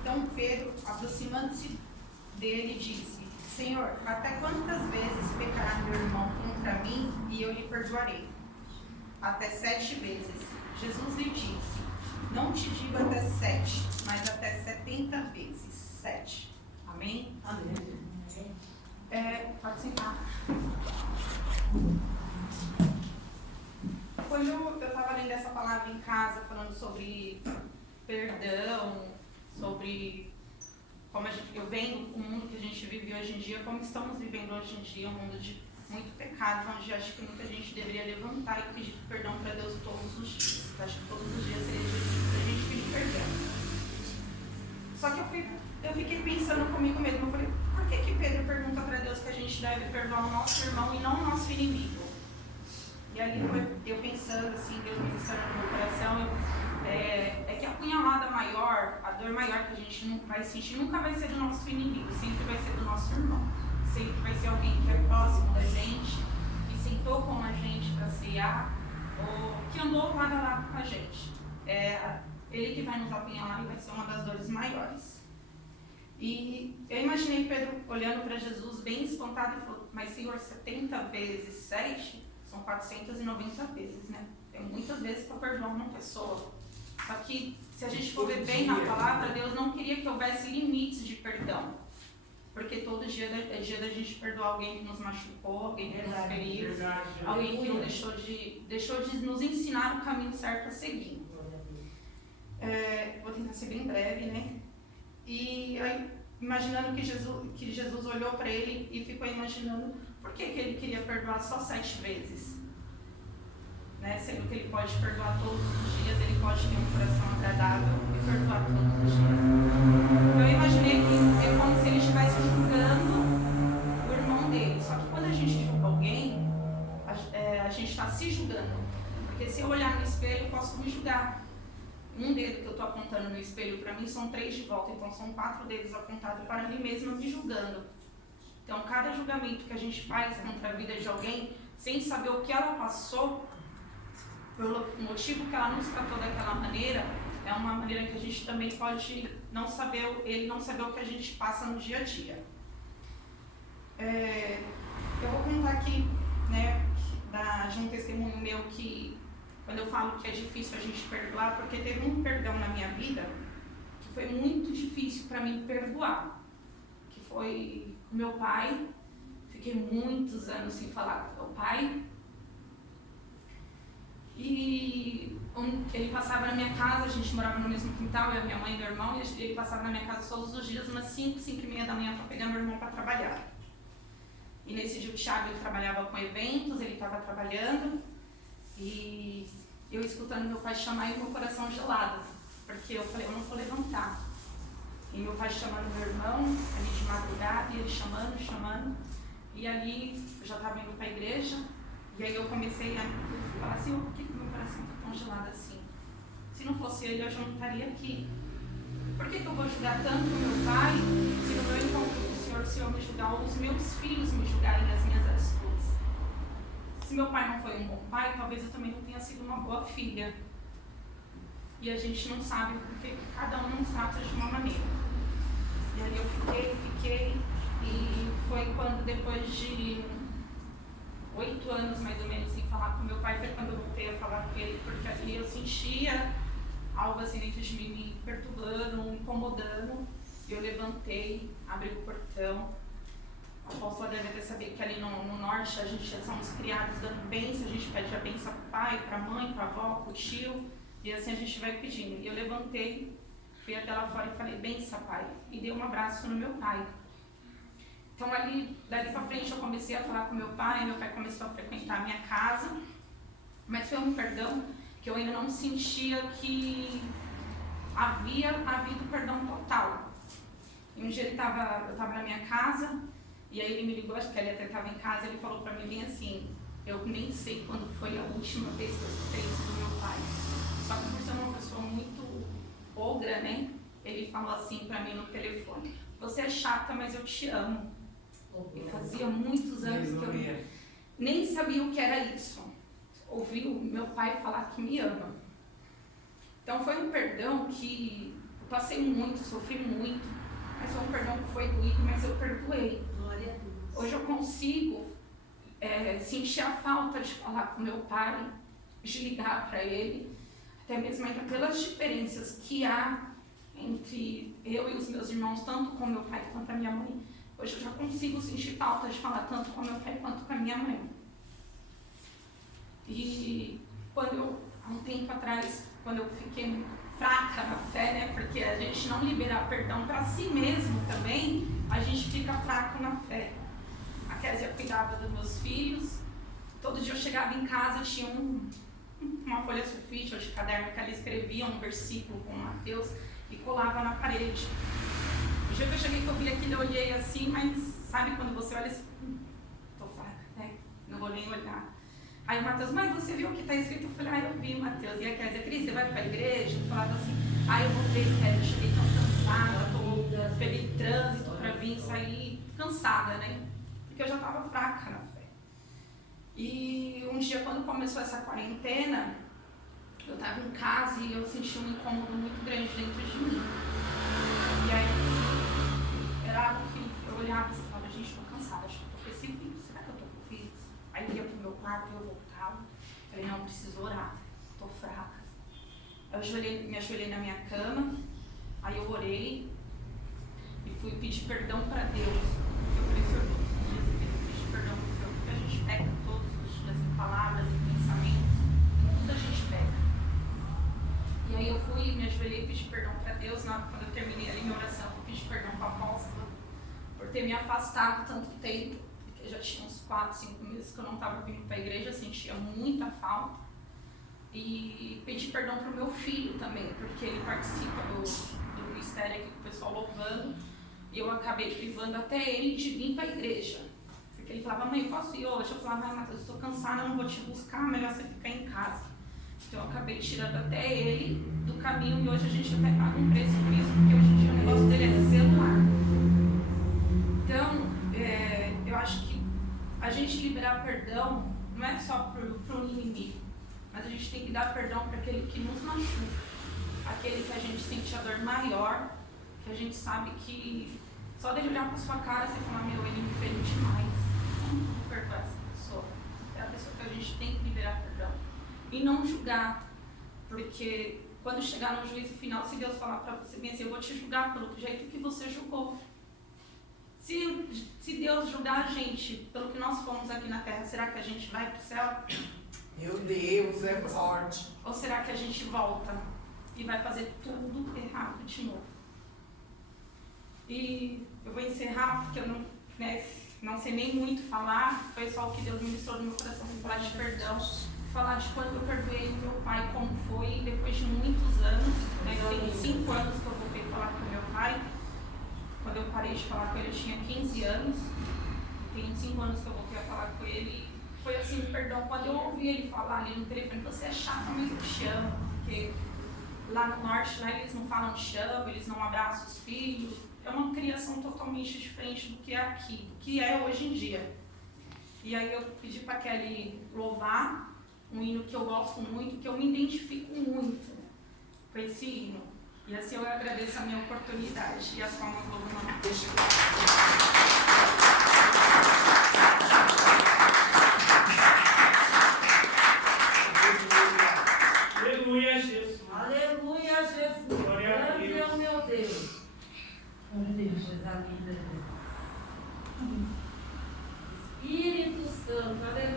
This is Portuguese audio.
Então Pedro, aproximando-se dele, disse: Senhor, até quantas vezes pecará meu irmão contra mim e eu lhe perdoarei? Até 7 vezes. Jesus lhe disse: Não te digo até 7, mas até 70 vezes 7. Amém? Amém. Pode sentar. Quando eu estava lendo essa palavra em casa, falando sobre perdão, sobre como eu venho o mundo que a gente vive hoje em dia, como estamos vivendo hoje em dia, um mundo de muito pecado, onde acho que muita gente deveria levantar e pedir perdão para Deus todos os dias. Eu acho que todos os dias seria dia para a gente pedir perdão. Só que eu fiquei pensando comigo mesmo, eu falei, por que Pedro pergunta para Deus que a gente deve perdoar o nosso irmão e não o nosso inimigo? E ali foi eu pensando assim, Deus me ensinando no meu coração, é que a punhalada maior, a dor maior que a gente não vai sentir nunca vai ser do nosso inimigo, sempre vai ser do nosso irmão. Sempre vai ser alguém que é próximo da gente, que sentou com a gente para cear, ou que andou lado a lado com a gente. É ele que vai nos apunhalar e vai ser uma das dores maiores. E eu imaginei Pedro olhando para Jesus bem espantado e falou, mas Senhor, 70 vezes 7 são 490 vezes, né? Tem muitas vezes para perdoar uma pessoa. Só que se a gente for ver bem na palavra, Deus não queria que houvesse limites de perdão. Porque todo dia é dia da gente perdoar alguém que nos machucou, alguém que nos feriu, alguém que não deixou de nos ensinar o caminho certo a seguir. Vou tentar ser bem breve, né? E aí, imaginando que Jesus olhou para ele e ficou imaginando por que ele queria perdoar só 7 vezes. Né? Sendo que ele pode perdoar todos os dias, ele pode ter um coração agradável e perdoar todos os dias. Eu imaginei que é como se ele estivesse julgando o irmão dele. Só que quando a gente julga alguém, a gente está se julgando. Porque se eu olhar no espelho, eu posso me julgar. Um dedo que eu estou apontando no espelho para mim são 3 de volta, então são 4 dedos apontados para mim mesma me julgando. Então cada julgamento que a gente faz contra a vida de alguém, sem saber o que ela passou, pelo motivo que ela nos tratou daquela maneira, é uma maneira que a gente também pode não saber o que a gente passa no dia a dia. Eu vou contar aqui, né, de um testemunho meu que, quando eu falo que é difícil a gente perdoar, porque teve um perdão na minha vida que foi muito difícil para mim perdoar, que foi o meu pai. Fiquei muitos anos sem falar com meu pai. E ele passava na minha casa, a gente morava no mesmo quintal, eu, minha mãe e meu irmão, e ele passava na minha casa todos os dias, umas 5, 5 e meia da manhã, para pegar meu irmão para trabalhar. E nesse dia o Thiago, ele trabalhava com eventos, ele estava trabalhando, e eu escutando meu pai chamar e meu coração gelado, porque eu falei, eu não vou levantar. E meu pai chamando meu irmão, ali de madrugada, e ele chamando, e ali eu já estava indo para a igreja, e aí eu comecei a falar assim, por que meu coração está tão gelado assim? Se não fosse ele, eu já não estaria aqui. Por que eu vou julgar tanto o meu pai, se no meu encontro com o Senhor me julgar, ou os meus filhos me julgarem as minhas atitudes? Se meu pai não foi um bom pai, talvez eu também não tenha sido uma boa filha. E a gente não sabe porque cada um não trata de uma maneira. E aí eu fiquei, e foi quando depois de 8 anos mais ou menos sem falar com meu pai, foi quando eu voltei a falar com ele, porque ali eu sentia algo assim dentro de mim me perturbando, me incomodando. Eu levantei, abri o portão. A apóstola deve até saber que ali no norte a gente somos criados dando bênção, a gente pede a bênção para o pai, para a mãe, para a avó, para o tio, e assim a gente vai pedindo. E eu levantei, fui até lá fora e falei, benção, pai, e dei um abraço no meu pai. Então dali pra frente eu comecei a falar com meu pai começou a frequentar a minha casa, mas foi um perdão que eu ainda não sentia que havia havido perdão total. E um dia eu estava na minha casa, e aí ele me ligou, acho que ele até estava em casa, ele falou pra mim bem assim, eu nem sei quando foi a última vez que eu escutei isso do meu pai. Só que por ser uma pessoa muito ogra, né, ele falou assim pra mim no telefone, você é chata, mas eu te amo. E fazia muitos anos que eu nem sabia o que era isso. Ouvi o meu pai falar que me ama. Então foi um perdão que passei muito, sofri muito, mas foi um perdão que foi doído, mas eu perdoei. Glória a Deus. Hoje eu consigo sentir a falta de falar com meu pai, de ligar para ele, até mesmo ainda pelas diferenças que há entre eu e os meus irmãos, tanto com meu pai quanto a minha mãe. Hoje eu já consigo sentir falta de falar tanto com meu pai quanto com a minha mãe. E quando eu, há um tempo atrás, quando eu fiquei fraca na fé, né, porque a gente não liberar perdão para si mesmo também, a gente fica fraco na fé. A Kézia cuidava dos meus filhos, todo dia eu chegava em casa, tinha uma folha sulfite ou de caderno que ela escrevia um versículo com Mateus e colava na parede. O dia que eu cheguei, que eu vi aquilo, eu olhei assim, mas sabe quando você olha assim, tô fraca, né? Não vou nem olhar. Aí o Mateus, mãe, você viu o que está escrito? Eu falei, eu vi, Mateus. E a Kézia, Cris, você vai para a igreja? Eu falava assim, eu vou ver, Kézia, eu cheguei tão cansada, peguei trânsito para vir, sair cansada, né? Porque eu já estava fraca na fé. E um dia, quando começou essa quarentena, eu estava em casa e eu senti um incômodo muito grande dentro de mim. E aí, era algo que eu olhava e falava, gente, estou cansada, acho que estou com esse vírus, será que eu estou com vírus? Aí eu ia pro meu quarto e eu voltava, falei, não, preciso orar, estou fraca. Eu me ajoelhei na minha cama, aí eu orei e fui pedir perdão para Deus. Eu falei, Senhor, todos os dias eu quero pedir perdão para o Senhor, porque a gente peca todos os dias em palavras, em pensamentos, tudo a gente peca. E aí eu fui, me ajoelhei e pedi perdão para Deus. Quando eu terminei ali minha oração, eu pedi perdão para a apóstola por ter me afastado tanto tempo, porque já tinha uns 4, 5 meses que eu não estava vindo para a igreja, sentia muita falta. E pedi perdão para o meu filho também, porque ele participa do ministério aqui com o pessoal louvando, e eu acabei privando até ele de vir para a igreja. Porque ele falava, mãe, posso ir hoje? Eu falava, Matheus, estou cansada, não vou te buscar, melhor você ficar em casa. Então eu acabei tirando até ele do caminho e hoje a gente até paga um preço por isso, porque hoje em dia o negócio dele é celular. Então, eu acho que a gente liberar perdão não é só para o inimigo, mas a gente tem que dar perdão para aquele que nos machuca, aquele que a gente sente a dor maior, que a gente sabe que só dele olhar para sua cara você fala, meu, ele me fez demais, não vou perdoar essa pessoa. É a pessoa que a gente tem que liberar perdão. E não julgar, porque quando chegar no juízo final, se Deus falar para você bem assim, eu vou te julgar pelo jeito que você julgou. Se Deus julgar a gente pelo que nós fomos aqui na terra, será que a gente vai para o céu? Meu Deus, é forte. Ou será que a gente volta e vai fazer tudo errado de novo? E eu vou encerrar, porque eu não sei nem muito falar, foi só o que Deus ministrou no meu coração para falar de perdão. Falar de quando eu perdoei meu pai, como foi, depois de muitos anos, né? Tem 5 anos que eu voltei a falar com meu pai. Quando eu parei de falar com ele, eu tinha 15 anos. Tem 5 anos que eu voltei a falar com ele. Foi assim, perdão, quando eu ouvi ele falar ali no telefone, você é chata, mas eu te amo. Porque lá no norte, lá eles não falam te amo, eles não abraçam os filhos. É uma criação totalmente diferente do que é aqui, do que é hoje em dia. E aí eu pedi para Kelly louvar um hino que eu gosto muito, que eu me identifico muito com esse hino. E assim eu agradeço a minha oportunidade. E as palmas louvam o nome de Deus. Aleluia, Jesus. Aleluia, Jesus. Glória a Deus. Glória ao meu Deus. Glória a Deus, coisa linda. Espírito Santo, aleluia.